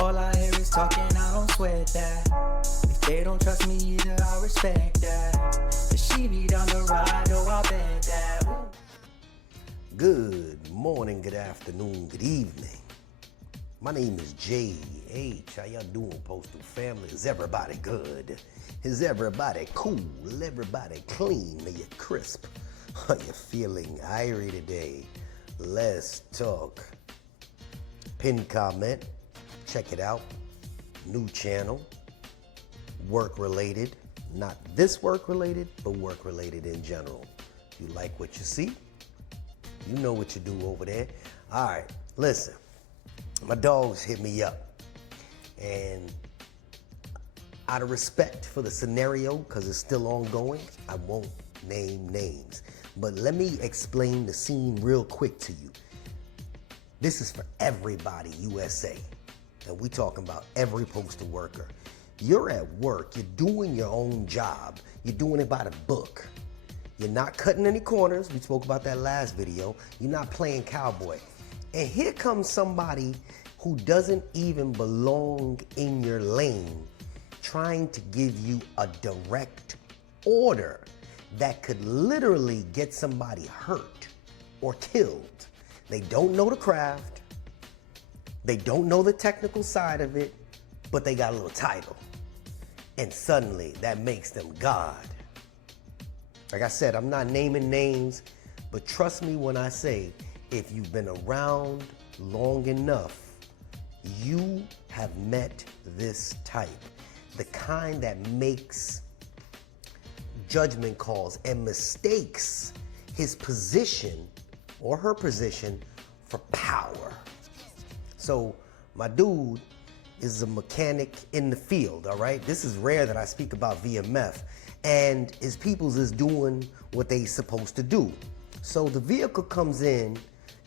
All I hear is talking, I don't sweat that. If they don't trust me either, I respect that. If she be down the ride, oh, I'll bet that. Ooh. Good morning, good afternoon, good evening. My name is J.H. How y'all doing, Postal family? Is everybody good? Is everybody cool? Everybody clean? Are you crisp? Are you feeling irie today? Let's talk. Pin comment. Check it out. New channel. Work related. Not this work related, but work related in general. If you like what you see, you know what you do over there. All right, listen. My dogs hit me up, and out of respect for the scenario, because it's still ongoing, I won't name names. But let me explain the scene real quick to you. This is for everybody, USA. And we talking about every postal worker. You're at work, you're doing your own job, you're doing it by the book. You're not cutting any corners, we spoke about that last video. You're not playing cowboy. And here comes somebody who doesn't even belong in your lane, trying to give you a direct order that could literally get somebody hurt or killed. They don't know the craft, they don't know the technical side of it, but they got a little title. And suddenly that makes them God. Like I said, I'm not naming names, but trust me when I say, if you've been around long enough, you have met this type. The kind that makes judgment calls and mistakes his position or her position for power. So my dude is a mechanic in the field, all right? This is rare that I speak about VMF, and his peoples is doing what they supposed to do. So the vehicle comes in,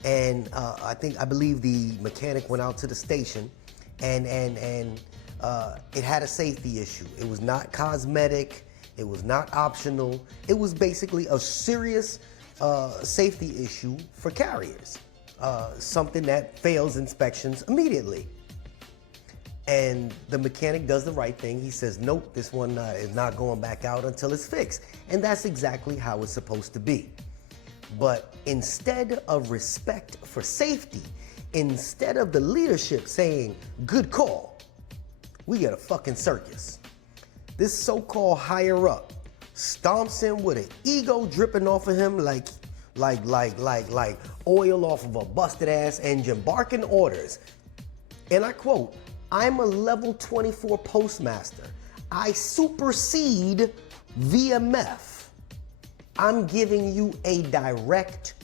and I believe the mechanic went out to the station, and it had a safety issue. It was not cosmetic, it was not optional. It was basically a serious safety issue for carriers. Something that fails inspections immediately. And the mechanic does the right thing. He says, nope, this one is not going back out until it's fixed. And that's exactly how it's supposed to be. But instead of respect for safety, instead of the leadership saying, good call, we got a fucking circus. This so-called higher up stomps in with an ego dripping off of him like oil off of a busted ass engine, barking orders. And I quote, I'm a level 24 postmaster. I supersede VMF. I'm giving you a direct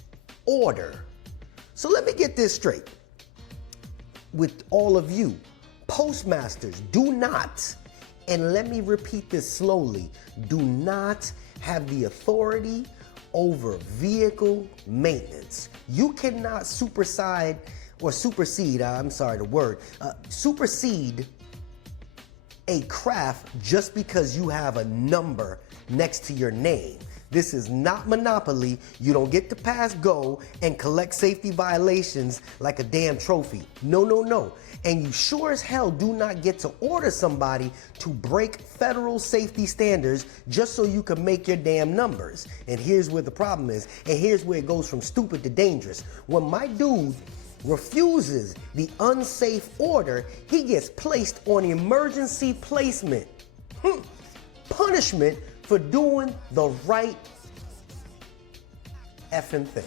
order. So let me get this straight with all of you. Postmasters do not, and let me repeat this slowly, do not have the authority over vehicle maintenance. You cannot supersede a craft just because you have a number next to your name. This is not Monopoly. You don't get to pass go and collect safety violations like a damn trophy. No, no, no. And you sure as hell do not get to order somebody to break federal safety standards just so you can make your damn numbers. And here's where the problem is, and here's where it goes from stupid to dangerous. When my dude refuses the unsafe order, he gets placed on emergency placement. Punishment for doing the right effing thing.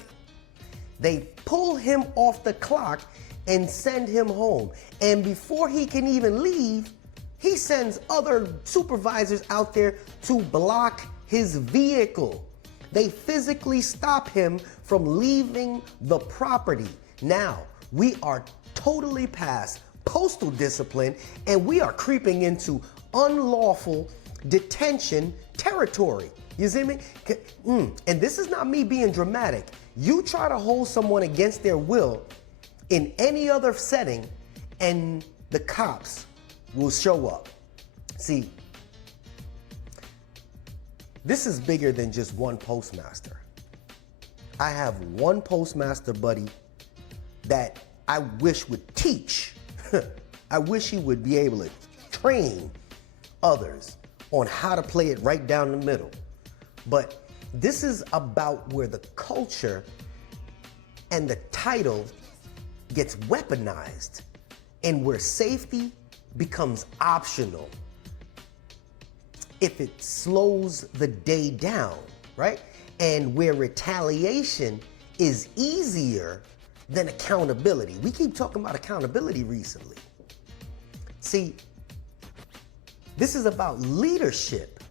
They pull him off the clock and send him home. And before he can even leave, he sends other supervisors out there to block his vehicle. They physically stop him from leaving the property. Now, we are totally past postal discipline and we are creeping into unlawful detention territory. You see me? And this is not me being dramatic. You try to hold someone against their will in any other setting and the cops will show up. See, this is bigger than just one postmaster. I have one postmaster buddy that I wish would teach I wish he would be able to train others on how to play it right down the middle. But this is about where the culture and the title gets weaponized and where safety becomes optional if it slows the day down, right? And where retaliation is easier than accountability. We keep talking about accountability recently. See, this is about leadership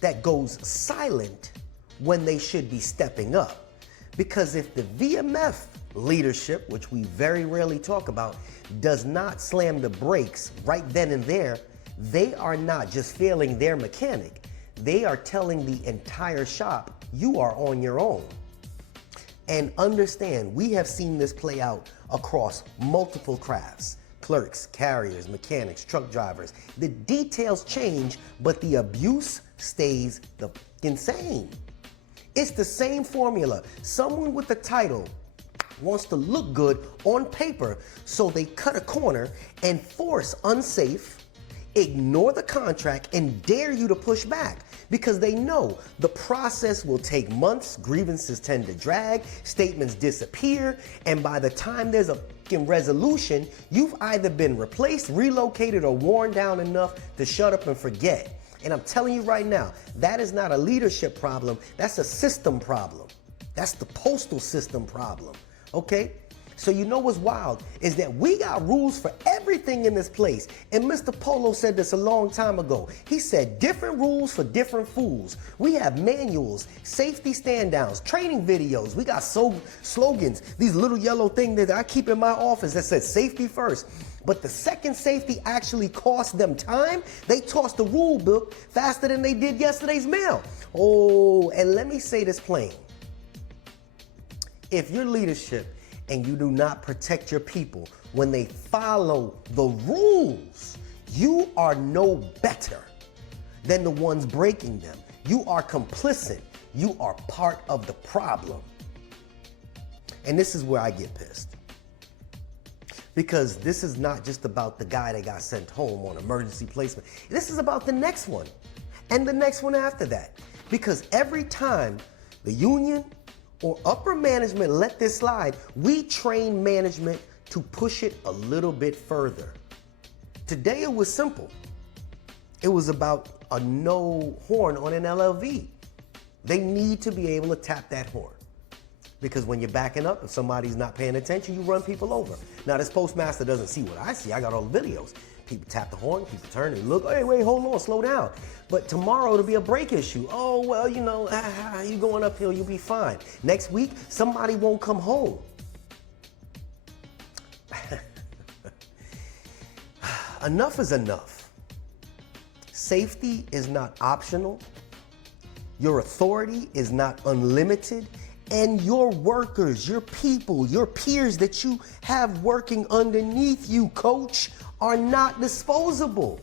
that goes silent when they should be stepping up. Because if the VMF leadership, which we very rarely talk about, does not slam the brakes right then and there, they are not just failing their mechanic. They are telling the entire shop, you are on your own. And understand, we have seen this play out across multiple crafts. Clerks, carriers, mechanics, truck drivers. The details change, but the abuse stays the fucking same. It's the same formula. Someone with the title wants to look good on paper, so they cut a corner and force unsafe, ignore the contract, and dare you to push back because they know the process will take months, grievances tend to drag, statements disappear, and by the time there's a fucking resolution, you've either been replaced, relocated, or worn down enough to shut up and forget. And I'm telling you right now, that is not a leadership problem, that's a system problem. That's the postal system problem, okay? So you know what's wild is that we got rules for everything in this place. And Mr. Polo said this a long time ago. He said different rules for different fools. We have manuals, safety stand downs, training videos. We got slogans, these little yellow things that I keep in my office that says safety first. But the second safety actually cost them time, they tossed the rule book faster than they did yesterday's mail. Oh, and let me say this plain. If your leadership and you do not protect your people when they follow the rules, you are no better than the ones breaking them. You are complicit. You are part of the problem. And this is where I get pissed. Because this is not just about the guy that got sent home on emergency placement. This is about the next one and the next one after that. Because every time the union or upper management let this slide, we train management to push it a little bit further. Today it was simple. It was about a no horn on an LLV. They need to be able to tap that horn. Because when you're backing up, if somebody's not paying attention, you run people over. Now this postmaster doesn't see what I see. I got all the videos. People tap the horn, people turn and look, hey, wait, hold on, slow down. But tomorrow it'll be a brake issue. Oh, well, you know, you going uphill, you'll be fine. Next week, somebody won't come home. Enough is enough. Safety is not optional. Your authority is not unlimited. And your workers, your people, your peers that you have working underneath you, coach, are not disposable.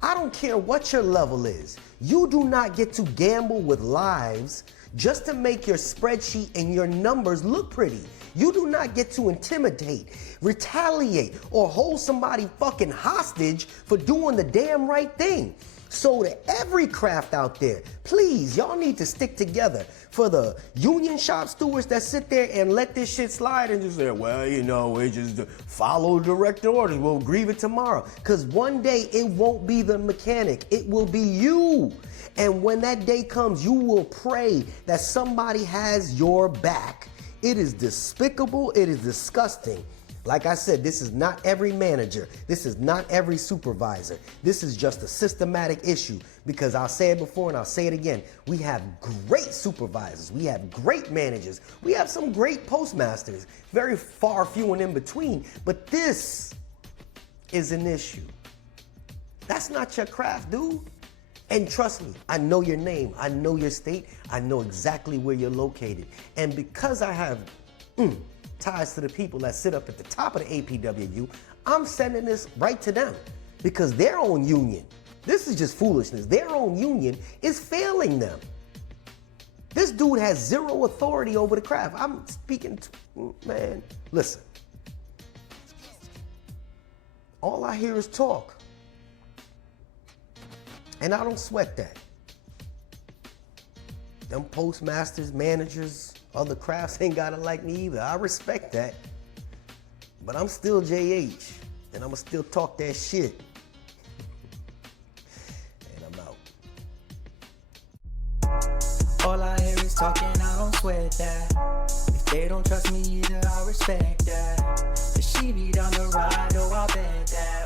I don't care what your level is. You do not get to gamble with lives just to make your spreadsheet and your numbers look pretty. You do not get to intimidate, retaliate, or hold somebody fucking hostage for doing the damn right thing. So to every craft out there, please, y'all need to stick together. For the union shop stewards that sit there and let this shit slide and just say, well, you know, we just follow direct orders, we'll grieve it tomorrow. Because one day it won't be the mechanic, it will be you. And when that day comes, you will pray that somebody has your back. It is despicable, it is disgusting. Like I said, this is not every manager. This is not every supervisor. This is just a systematic issue because I'll say it before and I'll say it again. We have great supervisors. We have great managers. We have some great postmasters, very far few and in between. But this is an issue. That's not your craft, dude. And trust me, I know your name. I know your state. I know exactly where you're located. And because I have ties to the people that sit up at the top of the APWU, I'm sending this right to them because their own union, this is just foolishness, their own union is failing them. This dude has zero authority over the craft. I'm speaking to, man, listen. all I hear is talk. And I don't sweat that. Them postmasters, managers, other crafts ain't gotta like me either. I respect that. But I'm still JH, and I'ma still talk that shit. And I'm out. All I hear is talking, I don't sweat that. If they don't trust me either, I respect that. If she be down the ride, oh, I bet that.